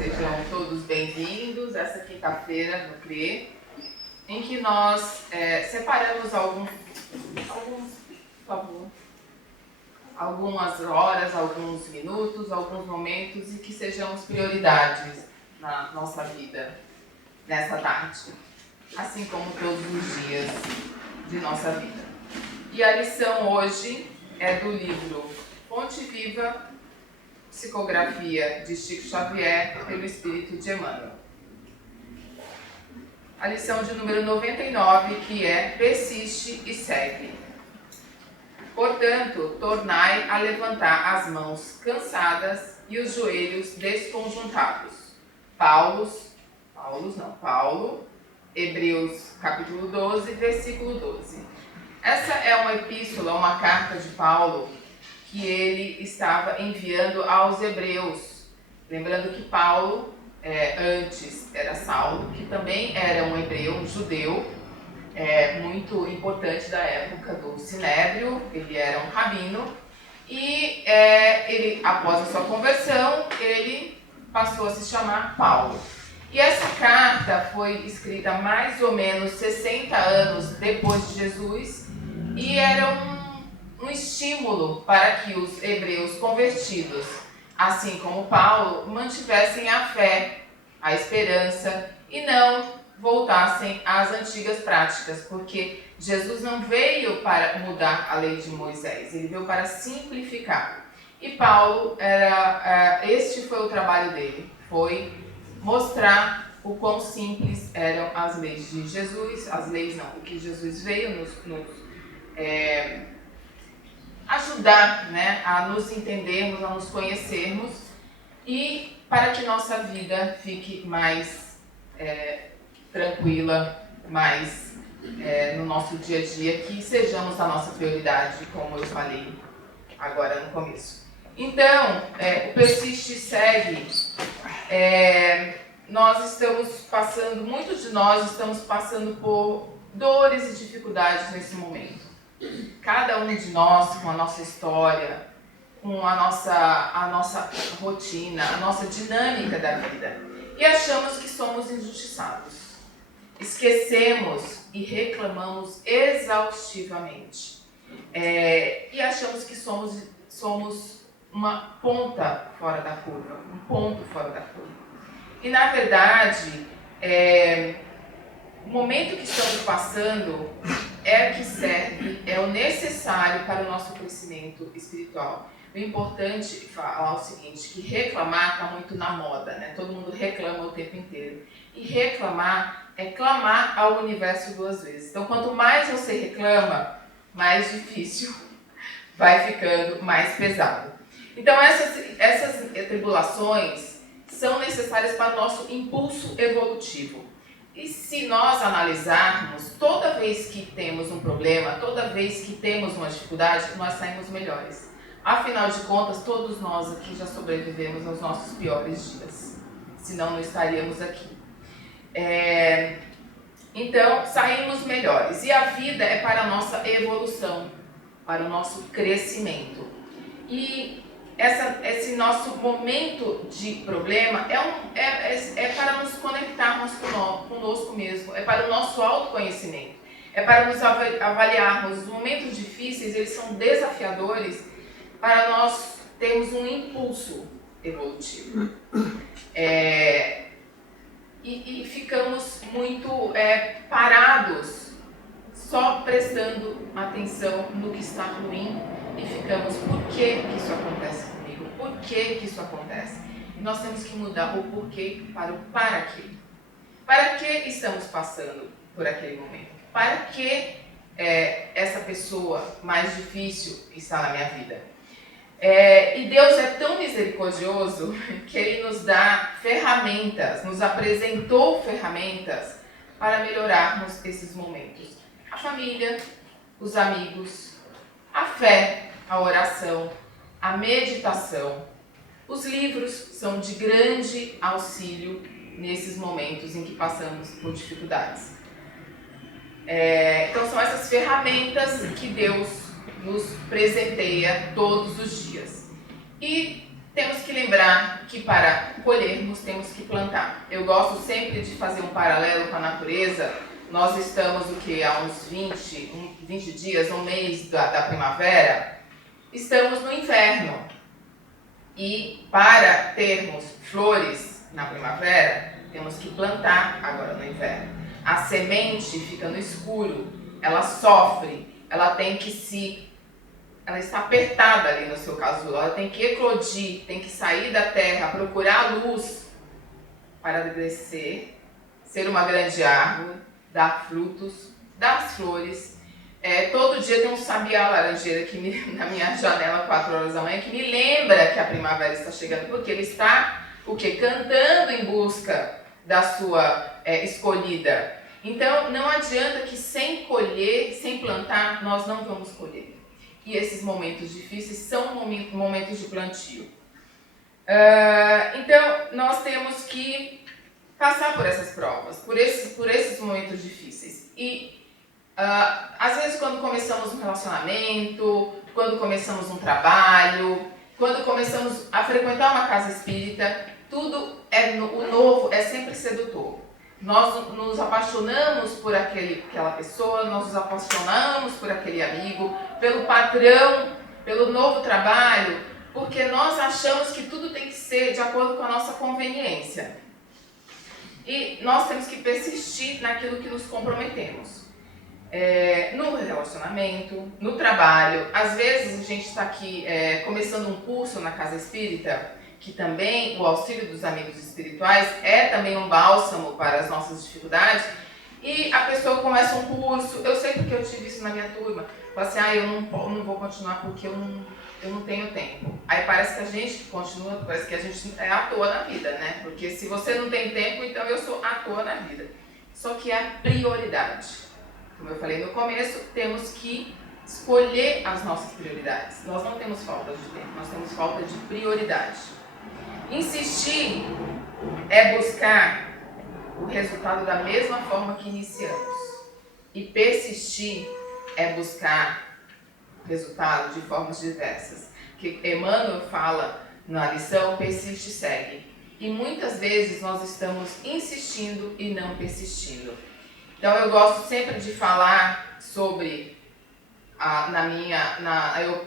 Sejam todos bem-vindos essa quinta-feira no CRE, em que nós separamos algumas horas, alguns minutos, alguns momentos e que sejamos prioridades na nossa vida nessa tarde, assim como todos os dias de nossa vida. E a lição hoje é do livro Fonte Viva, Psicografia de Chico Xavier pelo Espírito de Emmanuel. A lição de número 99, que é Persiste e segue. Portanto, tornai a levantar as mãos cansadas e os joelhos desconjuntados. Paulo, Hebreus capítulo 12, versículo 12. Essa é uma epístola, uma carta de Paulo que ele estava enviando aos hebreus. Lembrando que Paulo, antes era Saulo, que também era um hebreu, um judeu, muito importante da época do Sinédrio, ele era um rabino, e ele, após a sua conversão, ele passou a se chamar Paulo. E essa carta foi escrita mais ou menos 60 anos depois de Jesus, e era um estímulo para que os hebreus convertidos, assim como Paulo, mantivessem a fé, a esperança e não voltassem às antigas práticas, porque Jesus não veio para mudar a lei de Moisés, ele veio para simplificar. E Paulo, este foi o trabalho dele, foi mostrar o quão simples eram as leis de Jesus, as leis não, o que Jesus veio nos ajudar, né, a nos entendermos, a nos conhecermos e para que nossa vida fique mais tranquila, mais no nosso dia a dia, que sejamos a nossa prioridade, como eu falei agora no começo. Então, o Persiste e segue. Muitos de nós estamos passando por dores e dificuldades nesse momento. Cada um de nós, com a nossa história, com a nossa rotina, a nossa dinâmica da vida. E achamos que somos injustiçados. Esquecemos e reclamamos exaustivamente. E achamos que somos uma ponta fora da curva, um ponto fora da curva. E, na verdade, o momento que estamos passando é o que serve, é o necessário para o nosso crescimento espiritual. O importante é falar o seguinte, que reclamar está muito na moda, né? Todo mundo reclama o tempo inteiro. E reclamar é clamar ao universo 2 vezes. Então, quanto mais você reclama, mais difícil vai ficando, mais pesado. Então, essas tribulações são necessárias para o nosso impulso evolutivo. E se nós analisarmos, toda vez que temos um problema, toda vez que temos uma dificuldade, nós saímos melhores. Afinal de contas, todos nós aqui já sobrevivemos aos nossos piores dias. Senão não estaríamos aqui. Então, saímos melhores. E a vida é para a nossa evolução, para o nosso crescimento. E esse nosso momento de problema é para nos conectarmos conosco mesmo, é para o nosso autoconhecimento, é para nos avaliarmos. Os momentos difíceis, eles são desafiadores para nós termos um impulso evolutivo. E ficamos muito parados, só prestando atenção no que está ruim e ficamos, por que isso acontece comigo? Por que isso acontece? E nós temos que mudar o porquê para o para quê. Para que estamos passando por aquele momento? Para que essa pessoa mais difícil está na minha vida? E Deus é tão misericordioso que Ele nos dá ferramentas, nos apresentou ferramentas para melhorarmos esses momentos. A família, os amigos, a fé, a oração, a meditação. Os livros são de grande auxílio nesses momentos em que passamos por dificuldades. Então são essas ferramentas que Deus nos presenteia todos os dias. E temos que lembrar que para colhermos temos que plantar. Eu gosto sempre de fazer um paralelo com a natureza. Nós estamos há uns 20 dias, um mês da primavera, estamos no inverno. E para termos flores na primavera, temos que plantar agora no inverno. A semente fica no escuro, ela sofre, ela está apertada ali no seu casulo, ela tem que eclodir, tem que sair da terra, procurar luz para crescer, ser uma grande árvore, dar frutos, dar flores. Todo dia tem um sabiá laranjeira na minha janela, 4 horas da manhã, que me lembra que a primavera está chegando, porque ele está cantando em busca da sua escolhida. Então, não adianta que sem colher, sem plantar, nós não vamos colher. E esses momentos difíceis são momentos de plantio. Então, nós temos que passar por essas provas, por esses momentos difíceis. E, às vezes, quando começamos um relacionamento, quando começamos um trabalho, quando começamos a frequentar uma casa espírita, o novo é sempre sedutor. Nós nos apaixonamos por aquela pessoa, nós nos apaixonamos por aquele amigo, pelo patrão, pelo novo trabalho, porque nós achamos que tudo tem que ser de acordo com a nossa conveniência. E nós temos que persistir naquilo que nos comprometemos. No relacionamento, no trabalho. Às vezes a gente está aqui começando um curso na Casa Espírita, que também o auxílio dos amigos espirituais é também um bálsamo para as nossas dificuldades, e a pessoa começa um curso, eu sei porque eu tive isso na minha turma, fala assim, eu não vou continuar porque eu não tenho tempo. Aí parece que a gente continua, parece que a gente é à toa na vida, né? Porque se você não tem tempo, então eu sou à toa na vida. Só que é prioridade. Como eu falei no começo, temos que escolher as nossas prioridades. Nós não temos falta de tempo, nós temos falta de prioridade. Insistir é buscar o resultado da mesma forma que iniciamos. E persistir é buscar resultado de formas diversas. Que Emmanuel fala na lição, persiste e segue. E muitas vezes nós estamos insistindo e não persistindo. Então eu gosto sempre de falar sobre, na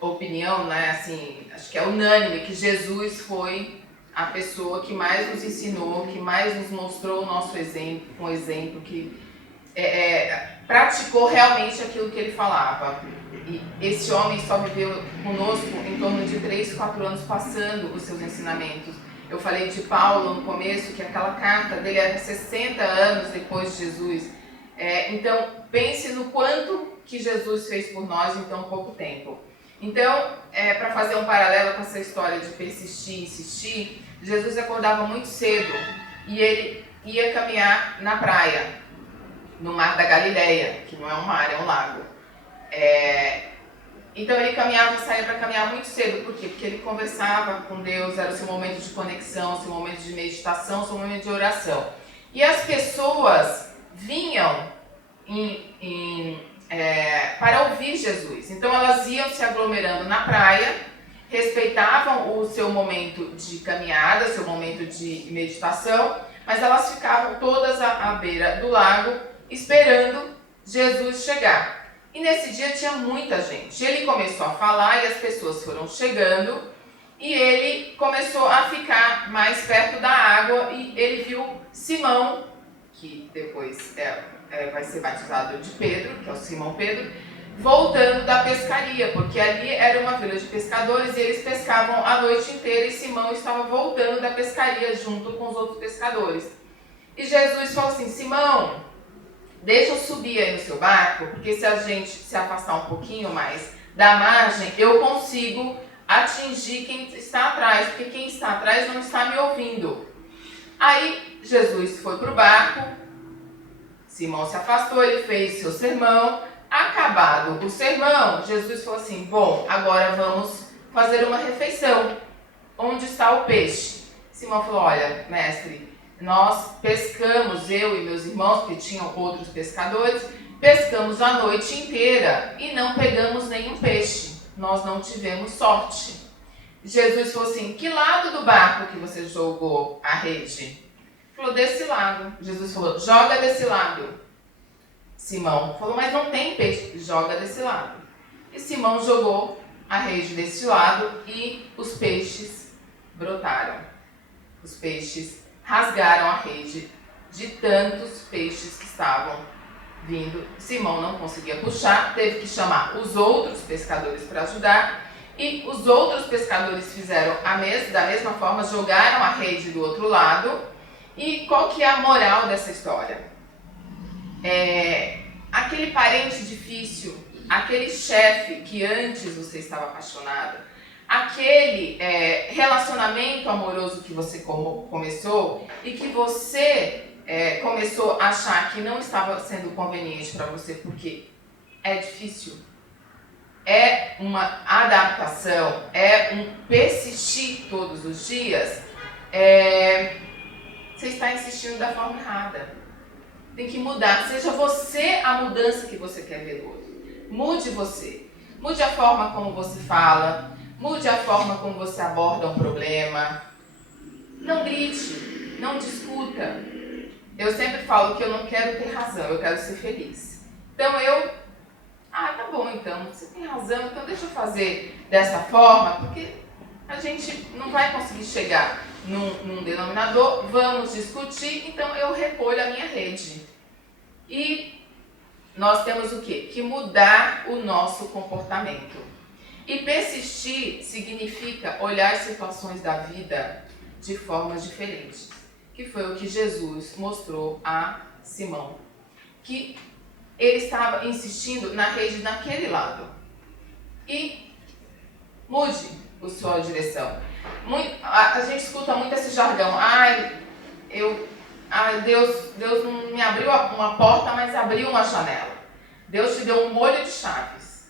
opinião, né, assim, acho que é unânime, que Jesus foi a pessoa que mais nos ensinou, que mais nos mostrou o nosso exemplo, um exemplo que praticou realmente aquilo que ele falava. E esse homem só viveu conosco em torno de 3, 4 anos passando os seus ensinamentos. Eu falei de Paulo no começo, que aquela carta dele era 60 anos depois de Jesus. Então, pense no quanto que Jesus fez por nós em tão pouco tempo. Então, para fazer um paralelo com essa história de persistir e insistir, Jesus acordava muito cedo e ele ia caminhar na praia, no Mar da Galileia, que não é um mar, é um lago. Então ele saía para caminhar muito cedo. Por quê? Porque ele conversava com Deus, era o seu momento de conexão, o seu momento de meditação, o seu momento de oração. E as pessoas vinham para ouvir Jesus. Então elas iam se aglomerando na praia, respeitavam o seu momento de caminhada, seu momento de meditação, mas elas ficavam todas à beira do lago esperando Jesus chegar. E nesse dia tinha muita gente. Ele começou a falar e as pessoas foram chegando e ele começou a ficar mais perto da água e ele viu Simão, que depois vai ser batizado de Pedro, que é o Simão Pedro, voltando da pescaria, porque ali era uma vila de pescadores e eles pescavam a noite inteira e Simão estava voltando da pescaria junto com os outros pescadores. E Jesus falou assim, Simão, deixa eu subir aí no seu barco, porque se a gente se afastar um pouquinho mais da margem, eu consigo atingir quem está atrás, porque quem está atrás não está me ouvindo. Aí Jesus foi para o barco, Simão se afastou, ele fez seu sermão. Acabado o sermão, Jesus falou assim, bom, agora vamos fazer uma refeição. Onde está o peixe? Simão falou, olha, mestre, nós pescamos, eu e meus irmãos, porque tinham outros pescadores, pescamos a noite inteira e não pegamos nenhum peixe. Nós não tivemos sorte. Jesus falou assim, que lado do barco que você jogou a rede? Falou, desse lado. Jesus falou, joga desse lado. Simão falou, mas não tem peixe. Joga desse lado. E Simão jogou a rede desse lado e os peixes brotaram. Os peixes rasgaram a rede de tantos peixes que estavam vindo. Simão não conseguia puxar, teve que chamar os outros pescadores para ajudar. E os outros pescadores fizeram da mesma forma, jogaram a rede do outro lado. E qual que é a moral dessa história? Aquele parente difícil, aquele chefe que antes você estava apaixonado, aquele relacionamento amoroso que você começou e que você começou a achar que não estava sendo conveniente para você porque é difícil, é uma adaptação, é um persistir todos os dias, você está insistindo da forma errada. Tem que mudar. Seja você a mudança que você quer ver no outro. Mude você. Mude a forma como você fala. Mude a forma como você aborda um problema. Não grite. Não discuta. Eu sempre falo que eu não quero ter razão, eu quero ser feliz. Então tá bom então, você tem razão, então deixa eu fazer dessa forma, porque a gente não vai conseguir chegar num denominador, vamos discutir, então eu recolho a minha rede. E nós temos o quê? Que mudar o nosso comportamento. E persistir significa olhar situações da vida de formas diferentes, que foi o que Jesus mostrou a Simão, que ele estava insistindo na rede naquele lado. E mude a sua direção. A gente escuta muito esse jargão. Deus não me abriu uma porta, mas abriu uma janela. Deus te deu um molho de chaves.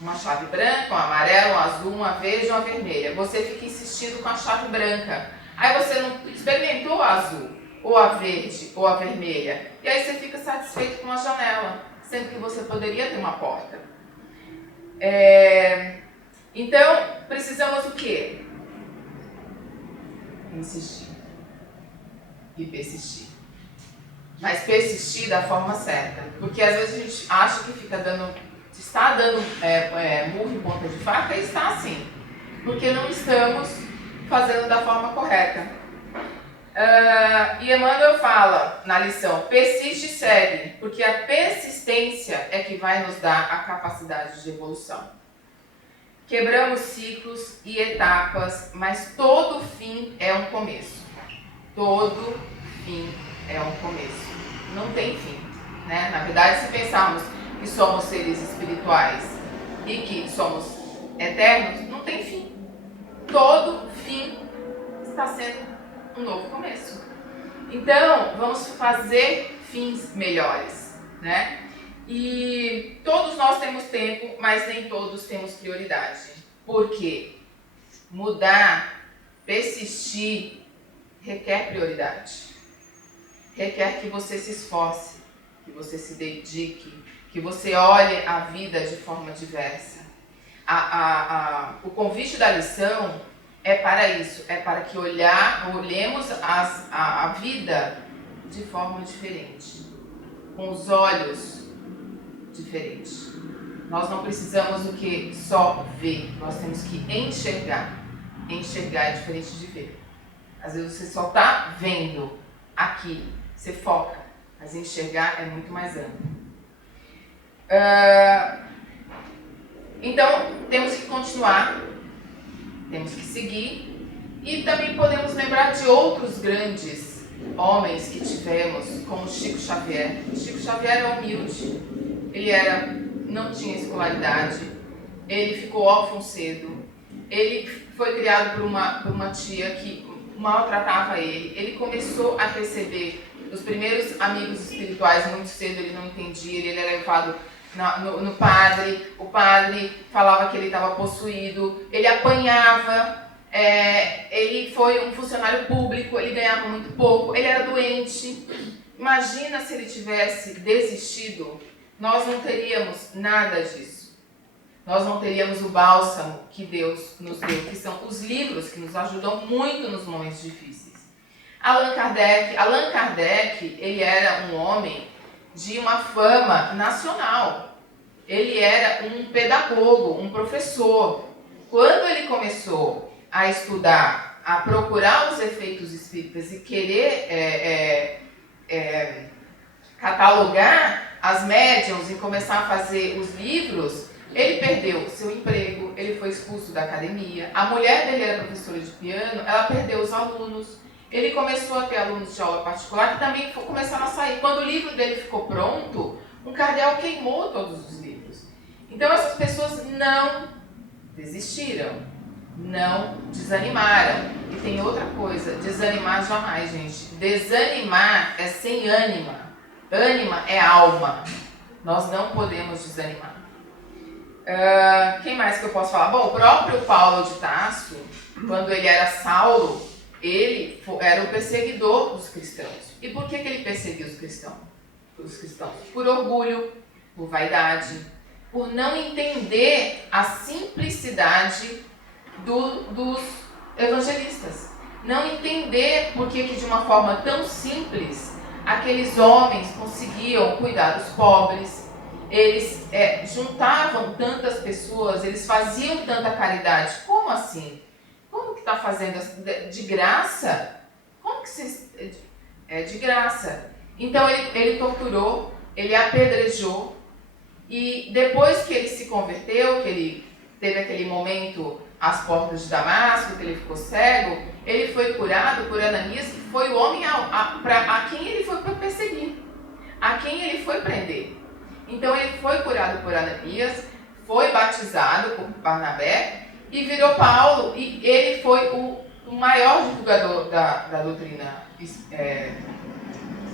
Uma chave branca, uma amarela, uma azul, uma verde e uma vermelha. Você fica insistindo com a chave branca. Aí você não experimentou a azul, ou a verde, ou a vermelha. E aí você fica satisfeito com a janela, sendo que você poderia ter uma porta. Então, precisamos o quê? Insistir. E persistir. Mas persistir da forma certa. Porque às vezes a gente acha que está dando murro em ponta de faca e está assim. Porque não estamos fazendo da forma correta. E Emmanuel fala na lição, persiste e segue. Porque a persistência é que vai nos dar a capacidade de evolução. Quebramos ciclos e etapas, mas todo fim é um começo. Todo fim é um começo. Não tem fim, né? Na verdade, se pensarmos que somos seres espirituais e que somos eternos, não tem fim. Todo fim está sendo um novo começo. Então, vamos fazer fins melhores, né? E todos nós temos tempo, mas nem todos temos prioridade. Por quê? Mudar, persistir, requer prioridade. Requer que você se esforce, que você se dedique, que você olhe a vida de forma diversa. O convite da lição é para isso, é para que olhemos a vida de forma diferente, com os olhos diferentes. Nós não precisamos o que? Só ver, nós temos que enxergar. Enxergar é diferente de ver. Às vezes você só está vendo aqui, você foca, mas enxergar é muito mais amplo. Então, temos que continuar, temos que seguir e também podemos lembrar de outros grandes homens que tivemos, como Chico Xavier. Chico Xavier é humilde, não tinha escolaridade, ele ficou órfão cedo, ele foi criado por uma tia que maltratava ele começou a receber os primeiros amigos espirituais muito cedo, ele não entendia, ele era levado no padre, o padre falava que ele estava possuído, ele apanhava, ele foi um funcionário público, ele ganhava muito pouco, ele era doente. Imagina se ele tivesse desistido, nós não teríamos nada disso. nós não teríamos o bálsamo que Deus nos deu, que são os livros que nos ajudam muito nos momentos difíceis. Allan Kardec, ele era um homem de uma fama nacional. Ele era um pedagogo, um professor. Quando ele começou a estudar, a procurar os efeitos espíritas e querer catalogar as médiums e começar a fazer os livros, ele perdeu seu emprego, ele foi expulso da academia. A mulher dele era professora de piano, ela perdeu os alunos. Ele começou a ter alunos de aula particular que também começaram a sair. Quando o livro dele ficou pronto, um cardeal queimou todos os livros. Então essas pessoas não desistiram, não desanimaram. E tem outra coisa, desanimar jamais, gente. Desanimar é sem ânima. Ânima é alma. Nós não podemos desanimar. Quem mais que eu posso falar? Bom, o próprio Paulo de Tarso, quando ele era Saulo, ele era o perseguidor dos cristãos. E por que ele perseguia os cristãos? Por orgulho, por vaidade, por não entender a simplicidade dos evangelistas. Não entender por que de uma forma tão simples aqueles homens conseguiam cuidar dos pobres. Eles juntavam tantas pessoas, eles faziam tanta caridade. Como assim? Como que está fazendo de graça? Como que de graça? Então ele torturou, ele apedrejou, e depois que ele se converteu, que ele teve aquele momento às portas de Damasco, que ele ficou cego, ele foi curado por Ananias, que foi o homem a quem ele foi perseguir, a quem ele foi prender. Então ele foi curado por Ananias, foi batizado por Barnabé e virou Paulo, e ele foi o maior divulgador da doutrina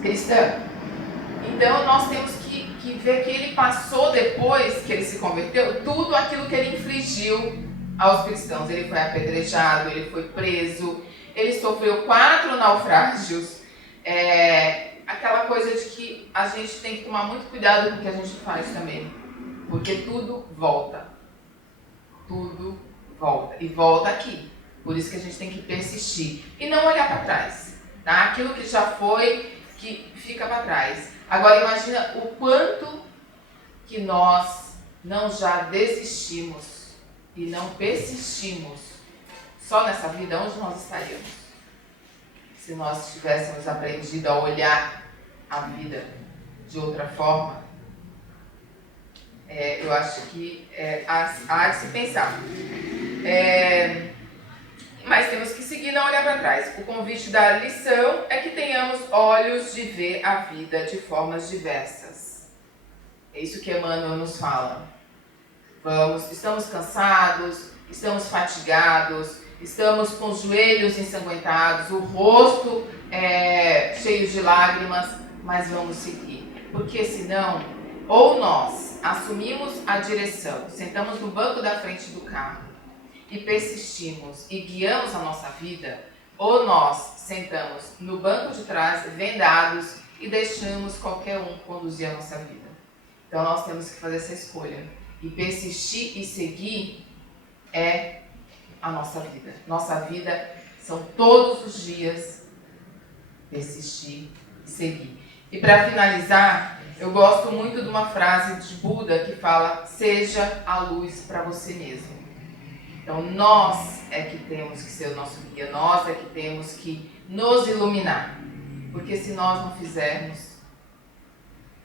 cristã. Então nós temos que ver que ele passou, depois que ele se converteu, tudo aquilo que ele infligiu aos cristãos. Ele foi apedrejado, ele foi preso, ele sofreu 4 naufrágios. Aquela coisa de que a gente tem que tomar muito cuidado com o que a gente faz também, porque tudo volta. Tudo volta. E volta aqui. Por isso que a gente tem que persistir. E não olhar para trás. Tá? Aquilo que já foi, que fica para trás. Agora imagina o quanto que nós não já desistimos e não persistimos só nessa vida, onde nós estaríamos? Se nós tivéssemos aprendido a olhar a vida de outra forma, eu acho que há de se pensar. Mas temos que seguir, não olhar para trás. O convite da lição é que tenhamos olhos de ver a vida de formas diversas. É isso que Emmanuel nos fala. Estamos cansados, estamos fatigados, estamos com os joelhos ensanguentados, o rosto cheio de lágrimas, mas vamos seguir. Porque senão, ou nós assumimos a direção, sentamos no banco da frente do carro e persistimos e guiamos a nossa vida, ou nós sentamos no banco de trás, vendados, e deixamos qualquer um conduzir a nossa vida. Então nós temos que fazer essa escolha. E persistir e seguir é a nossa vida. Nossa vida são todos os dias persistir e seguir. E para finalizar, eu gosto muito de uma frase de Buda que fala: seja a luz para você mesmo. Então nós é que temos que ser o nosso guia, nós é que temos que nos iluminar. Porque se nós não fizermos,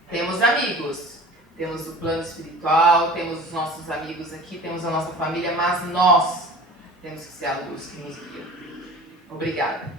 temos amigos, temos o plano espiritual, temos os nossos amigos aqui, temos a nossa família, mas nós temos que ser a luz que nos guia. Obrigada.